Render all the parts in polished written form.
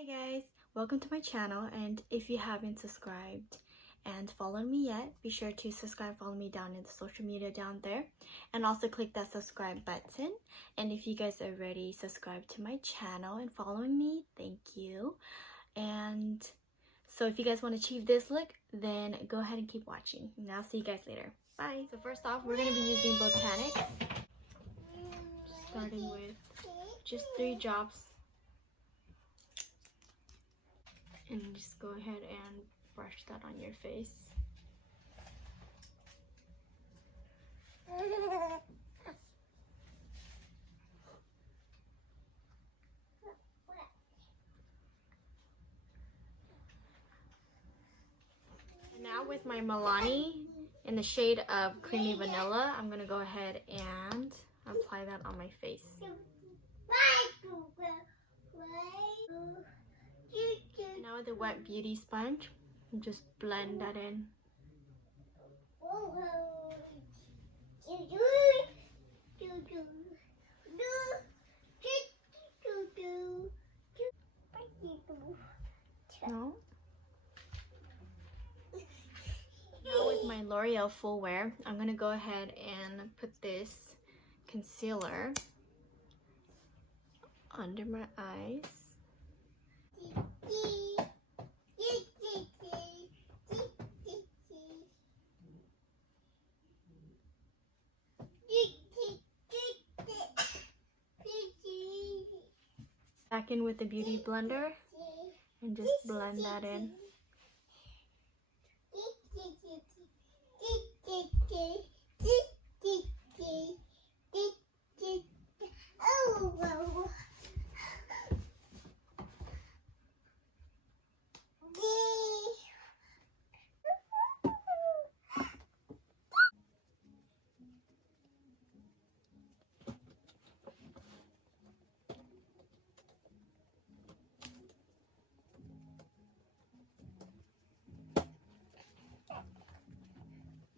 Hi guys, welcome to my channel, and if you haven't subscribed and followed me yet, be sure to subscribe, follow me down in the social media down there, and also click that subscribe button. And if you guys are already subscribed to my channel and following me, thank you. And so if you guys want to achieve this look, then go ahead and keep watching, and I'll see you guys later. Bye. So first off, we're going to be using Botanics, starting with just 3 drops. And just go ahead and brush that on your face. And now with my Milani in the shade of Creamy Vanilla, I'm going to go ahead and apply that on my face. Now with the wet beauty sponge, just blend that in. No. Now with my Loreal Full Wear, I'm going to go ahead and put this concealer under my eyes. Back in with the beauty blender and just blend that in.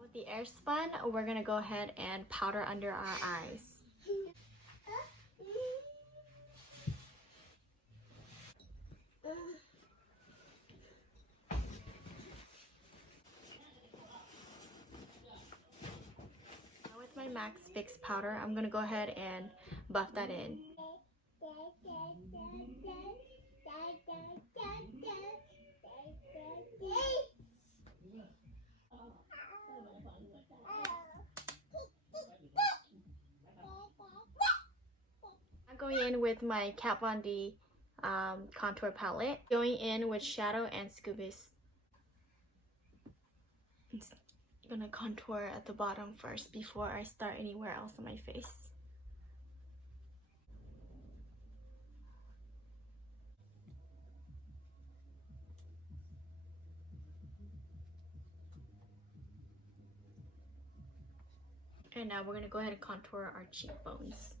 With the Airspun, we're gonna go ahead and powder under our eyes. Now with my Max Fix powder, I'm gonna go ahead and buff that in. I'm going in with my Kat Von D contour palette. Going in with shadow and Scoobies. I'm gonna contour at the bottom first before I start anywhere else on my face. And now we're gonna go ahead and contour our cheekbones.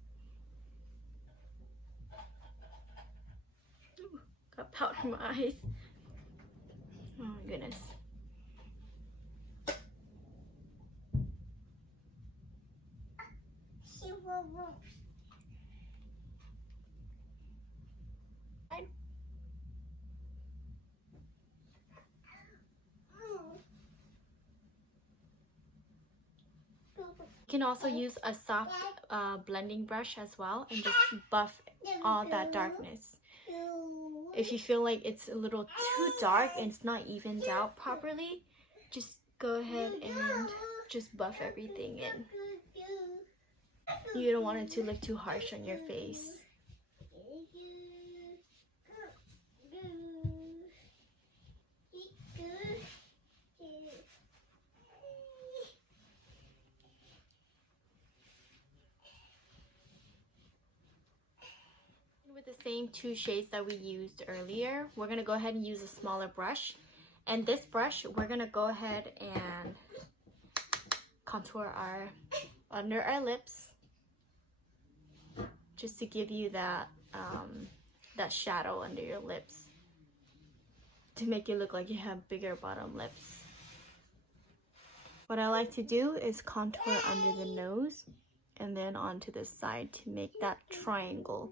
Ooh, got powder in my eyes. Oh my goodness. You can also use a soft blending brush as well and just buff all that darkness. If you feel like it's a little too dark and it's not evened out properly, just go ahead and just buff everything in. You don't want it to look too harsh on your face. With the same 2 shades that we used earlier, we're going to go ahead and use a smaller brush. And this brush, we're going to go ahead and contour under our lips, just to give you that that shadow under your lips, to make it look like you have bigger bottom lips. What I like to do is contour under the nose and then onto the side to make that triangle.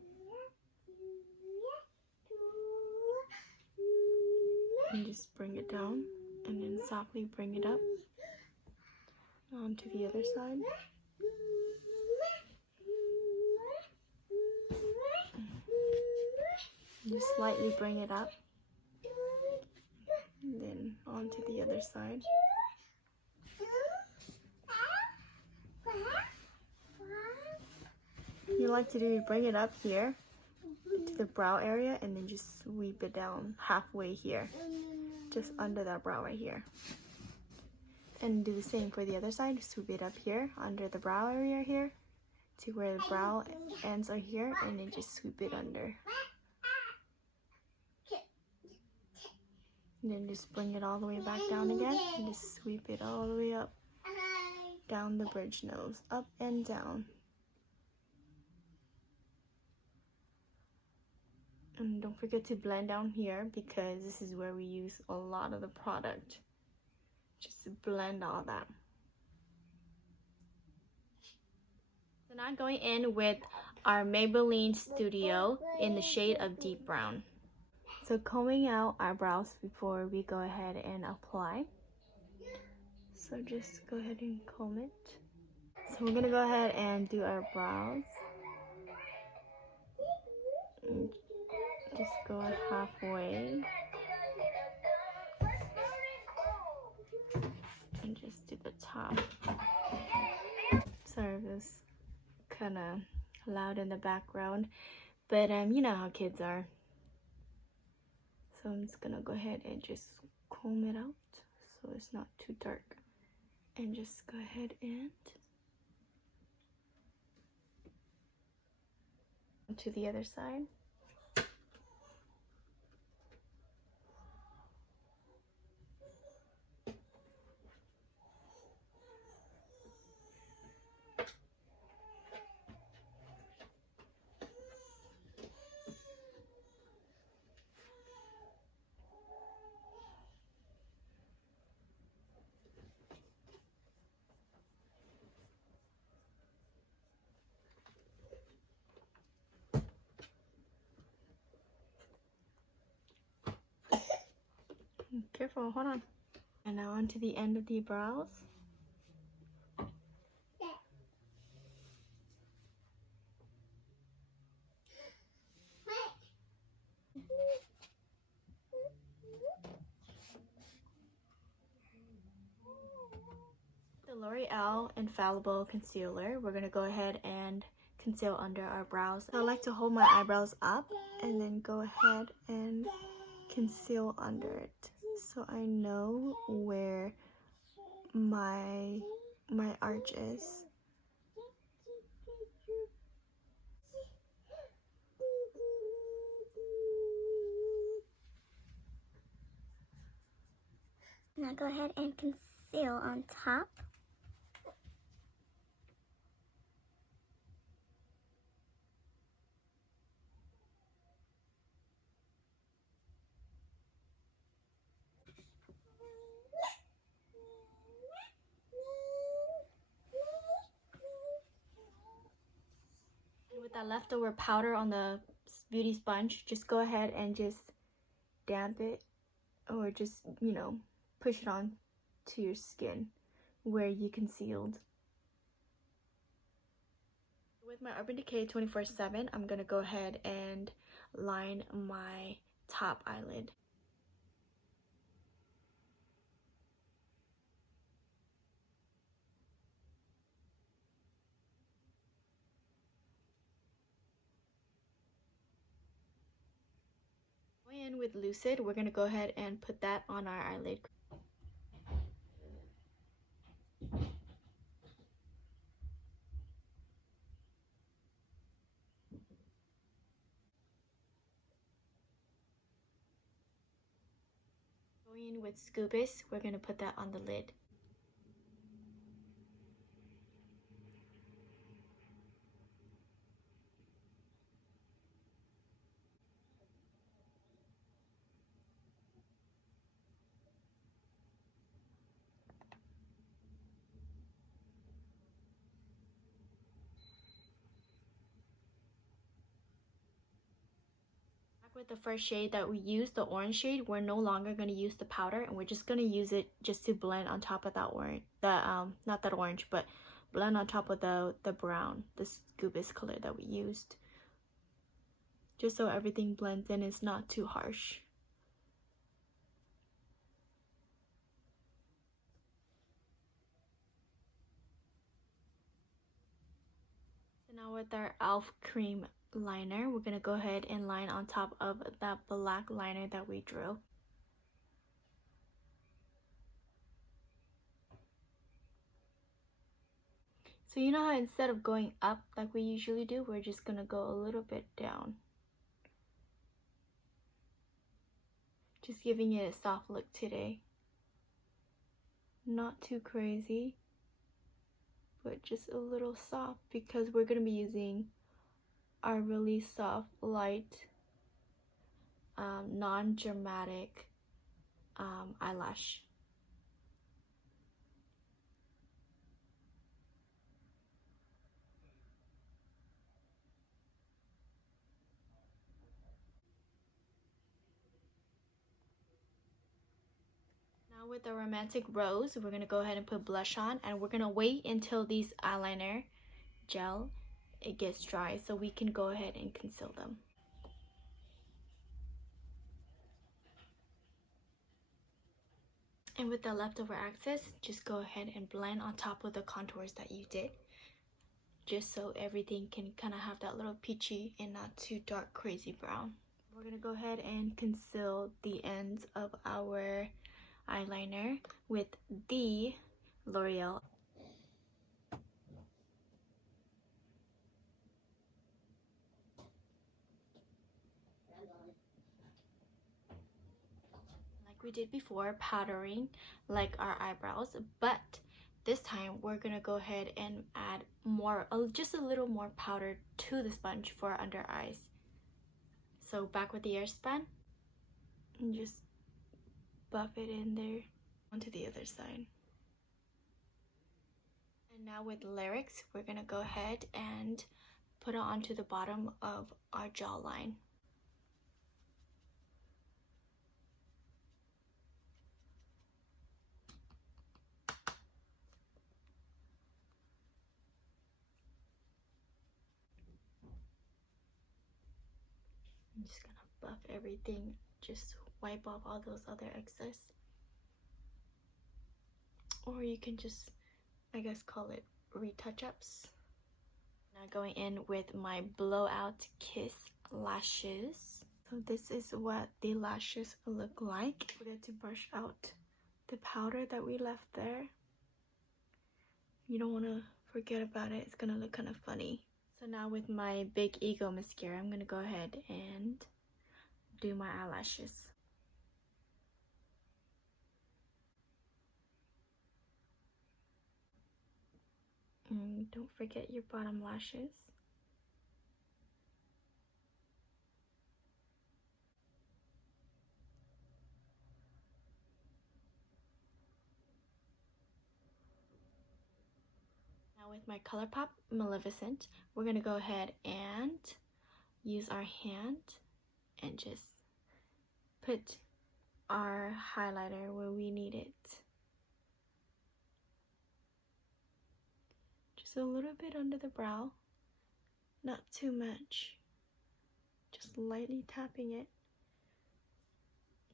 And just bring it down and then softly bring it up onto the other side. Just slightly bring it up and then onto the other side. You like to do, bring it up here to the brow area and then just sweep it down halfway here, just under that brow right here. And do the same for the other side. Sweep it up here under the brow area here to where the brow ends are here, and then just sweep it under. And then just bring it all the way back down again and just sweep it all the way up, down the bridge nose, up and down. And don't forget to blend down here because this is where we use a lot of the product. Just blend all that. So now going in with our Maybelline Studio in the shade of deep brown. So combing out our brows before we go ahead and apply. So just go ahead and comb it. So we're gonna go ahead and do our brows. And just go halfway. And just do the top. Sorry if it's kind of loud in the background, but you know how kids are. So I'm just gonna go ahead and just comb it out so it's not too dark. And just go ahead and to the other side. Careful, hold on. And now onto the end of the brows. The L'Oreal Infallible Concealer, we're gonna go ahead and conceal under our brows. I like to hold my eyebrows up and then go ahead and conceal under it, so I know where my arch is. Now go ahead and conceal on top. With that leftover powder on the beauty sponge, just go ahead and just damp it, or just, you know, push it on to your skin where you concealed. With my Urban Decay 24/7, I'm gonna go ahead and line my top eyelid. In with Lucid, we're gonna go ahead and put that on our eyelid. Going in with Scoobus, we're gonna put that on the lid. With the first shade that we used, the orange shade, we're no longer going to use the powder, and we're just going to use it just to blend on top of that orange, not that orange, but blend on top of the brown, the Scoobies color that we used, just so everything blends in. It's not too harsh. So now with our e.l.f. cream liner, we're going to go ahead and line on top of that black liner that we drew. So you know how instead of going up like we usually do, we're just going to go a little bit down. Just giving it a soft look today. Not too crazy, but just a little soft, because we're going to be using our really soft, light, non-dramatic eyelash. Now with the Romantic Rose, we're going to go ahead and put blush on, and we're going to wait until these eyeliner gel, it gets dry, so we can go ahead and conceal them. And with the leftover excess, just go ahead and blend on top of the contours that you did, just so everything can kind of have that little peachy and not too dark crazy brown. We're going to go ahead and conceal the ends of our eyeliner with the Loreal. Like we did before, powdering like our eyebrows, but this time we're gonna go ahead and add more, just a little more powder to the sponge for our under eyes. So back with the Airspun, and just buff it in there onto the other side. And now with Lyrics, we're gonna go ahead and put it onto the bottom of our jawline. I'm just gonna buff everything, just wipe off all those other excess. Or you can just, I guess, call it retouch-ups. Now going in with my Blowout Kiss lashes. So this is what the lashes look like. Forget to brush out the powder that we left there. You don't want to forget about it. It's gonna look kind of funny. So now with my Big Ego Mascara, I'm gonna go ahead and do my eyelashes. And don't forget your bottom lashes. Now with my Colourpop Maleficent, we're gonna go ahead and use our hand and just put our highlighter where we need it. Just a little bit under the brow, not too much, just lightly tapping it.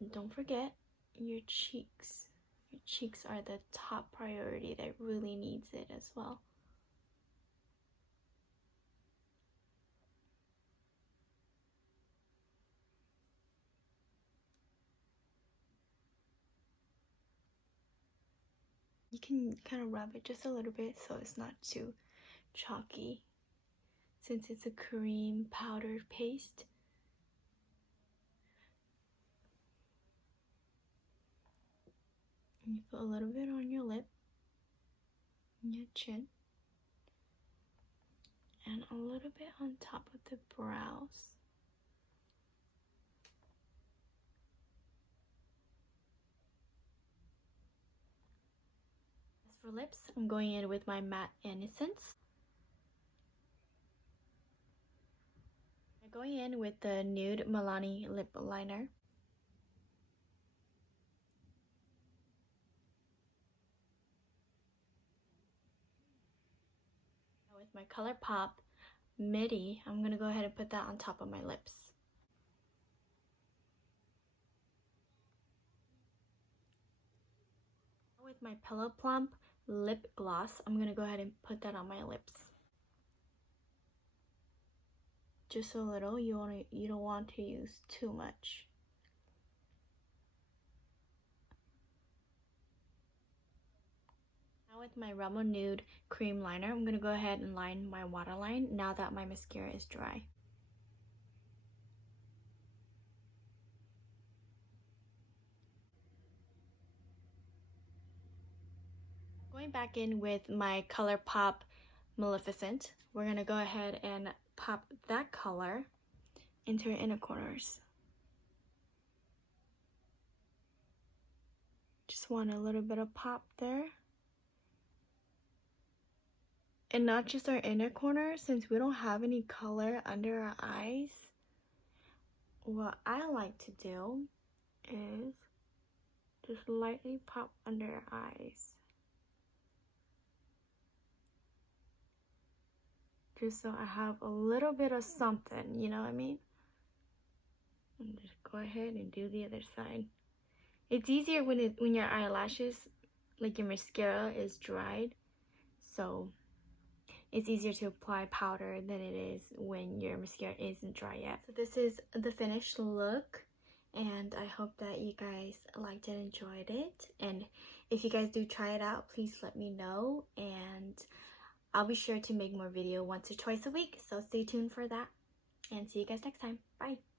And don't forget your cheeks. Your cheeks are the top priority that really needs it as well. You can kind of rub it just a little bit so it's not too chalky, since it's a cream powdered paste. And you put a little bit on your lip, your chin, and a little bit on top of the brows. For lips, I'm going in with my matte Innocence. My Going in with the Nude Milani lip liner. With my Colourpop Midi, I'm going to go ahead and put that on top of my lips. With my Pillow Plump lip gloss, I'm going to go ahead and put that on my lips. Just a little. You don't want to use too much. Now with my Rimmel Nude cream liner, I'm going to go ahead and line my waterline now that my mascara is dry. Going back in with my Colourpop Maleficent, we're going to go ahead and pop that color into your inner corners. Just want a little bit of pop there. And not just our inner corner, since we don't have any color under our eyes. What I like to do is just lightly pop under your eyes. Just so I have a little bit of something, you know what I mean? And just go ahead and do the other side. It's easier when your eyelashes, like your mascara, is dried. So it's easier to apply powder than it is when your mascara isn't dry yet. So this is the finished look, and I hope that you guys liked and enjoyed it. And if you guys do try it out, please let me know, and I'll be sure to make more video once or twice a week, so stay tuned for that, and see you guys next time. Bye!